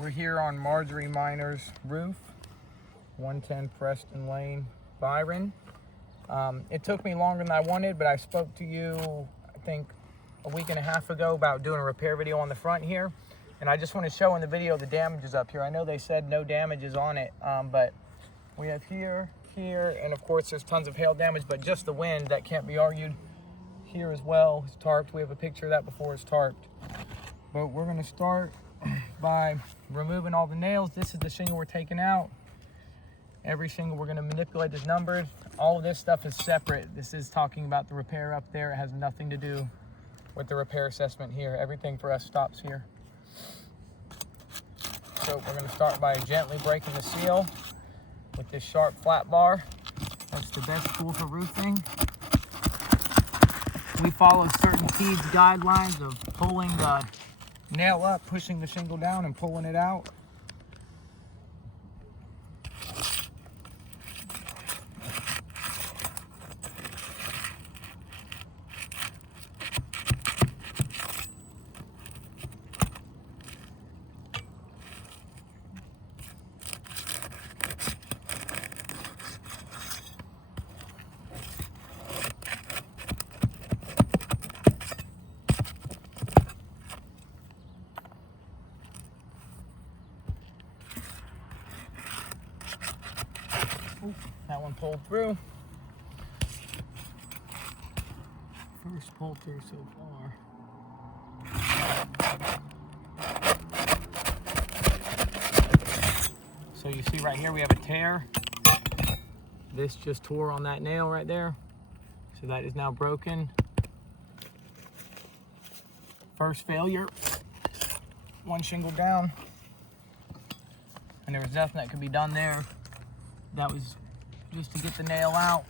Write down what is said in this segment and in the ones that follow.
We're here on Marjorie Miner's roof, 110 Preston Lane, Byron. It took me longer than I wanted, but I spoke to you, I think, a week and a half ago about doing a repair video on the front here. And I just want to show in the video the damages up here. I know they said no damages on it, but we have here, and of course there's tons of hail damage, but just the wind, that can't be argued. Here as well, it's tarped. We have a picture of that before it's tarped. But we're gonna start by removing all the nails. This is the shingle we're taking out. Every shingle we're gonna manipulate is numbered. All of this stuff is separate. This is talking about the repair up there. It has nothing to do with the repair assessment here. Everything for us stops here. So we're gonna start by gently breaking the seal with this sharp flat bar. That's the best tool for roofing. We follow certain Teads guidelines of pulling the nail up, pushing the shingle down, and pulling it out. Ooh, that one pulled through. First pull through so far. So you see right here we have a tear. This just tore on that nail right there. So that is now broken. First failure. One shingle down. And there was nothing that could be done there. That was just to get the nail out.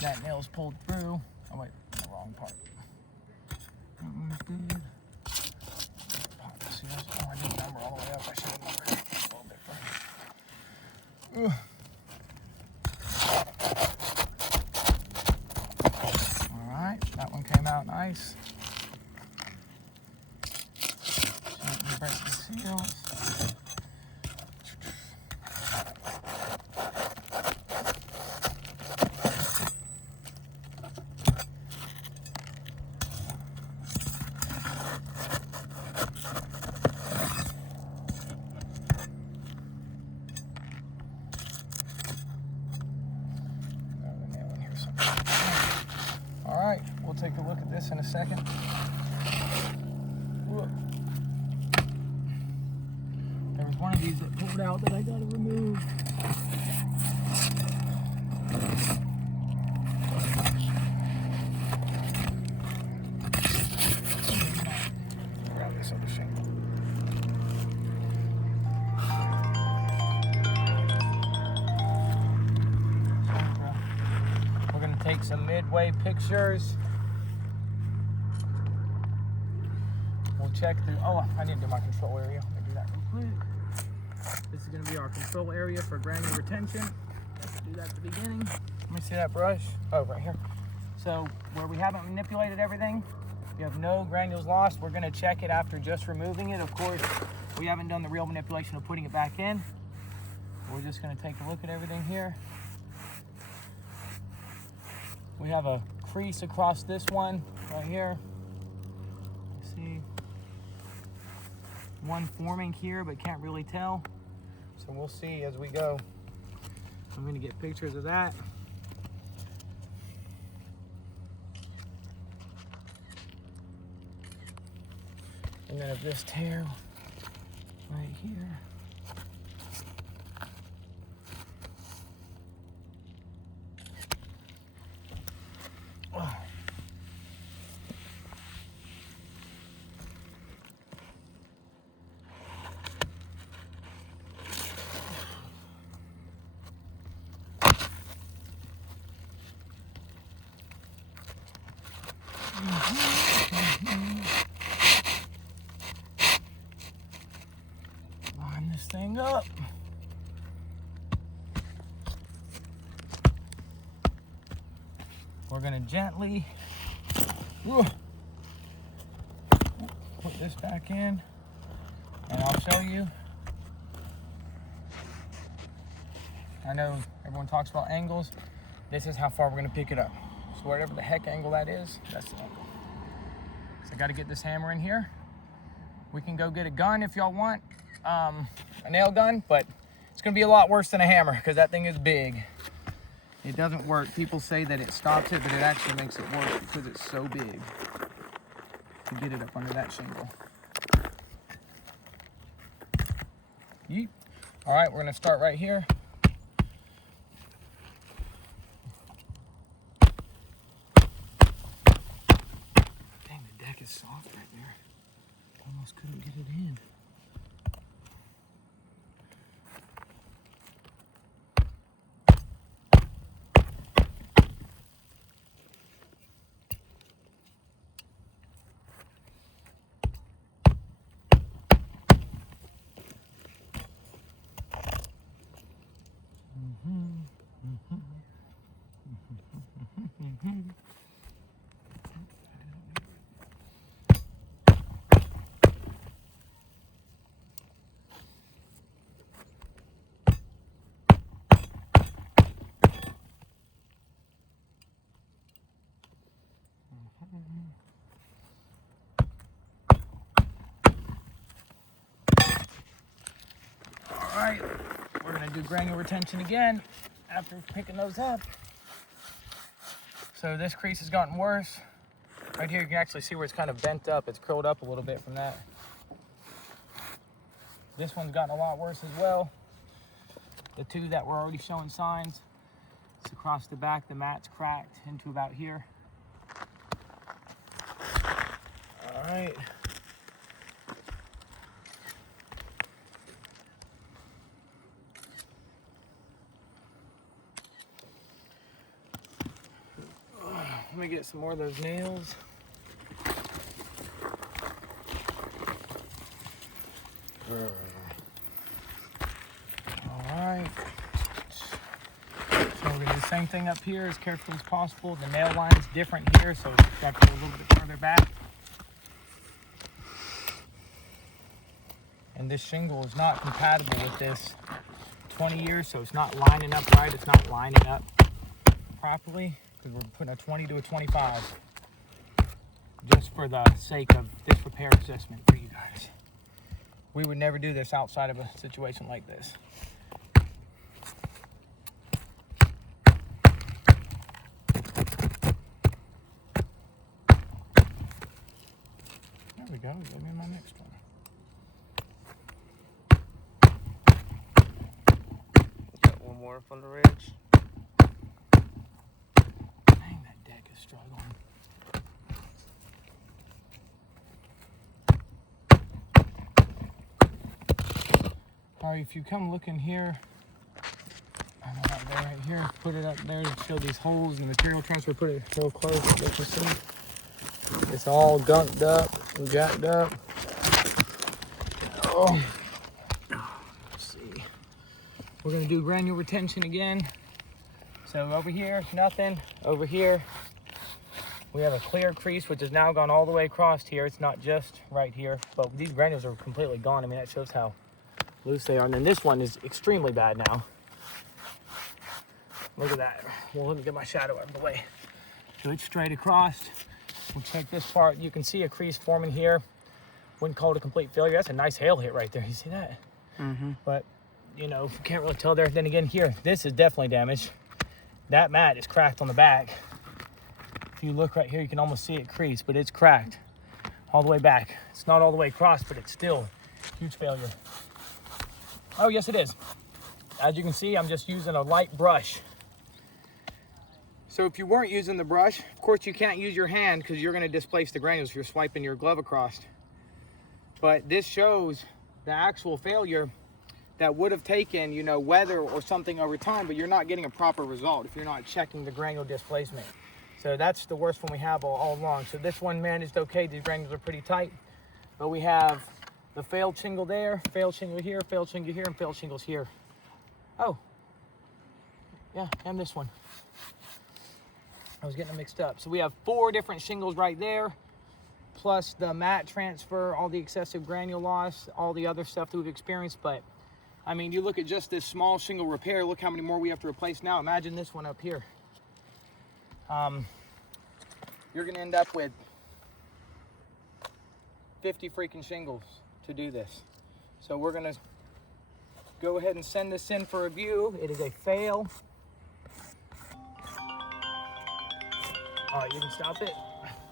That nail's pulled through. Oh wait, the wrong part. That one's good. See, I didn't number all the way up. I should have numbered it a little bit further. Alright, that one came out nice. Gently break the seals. Alright, we'll take a look at this in a second. Whoa. There was one of these that pulled out that I gotta remove. Grab this other shingle. We're gonna take some midway pictures. We'll check through. Oh, I need to do my control area. Let me do that real quick. This is gonna be our control area for granule retention. Let's do that at the beginning. Let me see that brush. Oh, right here. So where we haven't manipulated everything, you have no granules lost. We're gonna check it after just removing it. Of course, we haven't done the real manipulation of putting it back in. We're just gonna take a look at everything here. We have a crease across this one right here. You see one forming here, but can't really tell. So we'll see as we go. I'm gonna get pictures of that. And then of this tear right here. Line this thing up. We're gonna gently put this back in, and I'll show show you. I know everyone talks about angles. This is how far we're gonna pick it up. So whatever the heck angle that is, that's the angle. So I gotta get this hammer in here. We can go get a gun if y'all want, a nail gun, but it's gonna be a lot worse than a hammer because that thing is big. It doesn't work. People say that it stops it, but it actually makes it worse because it's so big to get it up under that shingle. Yeet. All right, we're gonna start right here. Dang, the deck is soft right there. Almost couldn't get it in. All right, we're gonna do granule retention again after picking those up. So this crease has gotten worse. Right here, you can actually see where it's kind of bent up. It's curled up a little bit from that. This one's gotten a lot worse as well. The two that were already showing signs. It's across the back, the mat's cracked into about here. All right. Let me get some more of those nails. All right. So we're gonna do the same thing up here as carefully as possible. The nail line's different here, so it's got to go a little bit further back. And this shingle is not compatible with this 20 years, so it's not lining up right. It's not lining up properly because we're putting a 20 to a 25 just for the sake of this repair assessment for you guys. We would never do this outside of a situation like this. There we go. Let me in my next one. Got one more up on the ridge. Dang, that deck is struggling. All right, if you come look in here, right here, put it up there to show these holes in the material transfer, put it real close so you can see. It's all gunked up and jacked up. Oh. Let's see. We're gonna do granule retention again. So over here, nothing. Over here, we have a clear crease, which has now gone all the way across here. It's not just right here, but these granules are completely gone. I mean, that shows how loose they are. And then this one is extremely bad now. Look at that. Well, let me get my shadow out of the way. So it's straight across. We'll check this part. You can see a crease forming here. Wouldn't call it a complete failure. That's a nice hail hit right there. You see that? Mm-hmm. But, you know, you can't really tell there. Then again, here, this is definitely damaged. That mat is cracked on the back. If you look right here, you can almost see it crease, but it's cracked all the way back. It's not all the way across, but it's still a huge failure. Oh, yes, it is. As you can see, I'm just using a light brush. So if you weren't using the brush, of course you can't use your hand because you're going to displace the granules if you're swiping your glove across. But this shows the actual failure that would have taken, you know, weather or something over time, but you're not getting a proper result if you're not checking the granule displacement. So that's the worst one we have all along. So this one managed okay. These granules are pretty tight, but we have the failed shingle there, failed shingle here, failed shingle here, and failed shingles here. Oh, yeah, and this one. I was getting them mixed up. So we have 4 different shingles right there, plus the mat transfer, all the excessive granule loss, all the other stuff that we've experienced. But I mean, you look at just this small shingle repair, look how many more we have to replace now. Imagine this one up here. You're gonna end up with 50 freaking shingles to do this. So we're gonna go ahead and send this in for review. It is a fail. All right, you can stop it.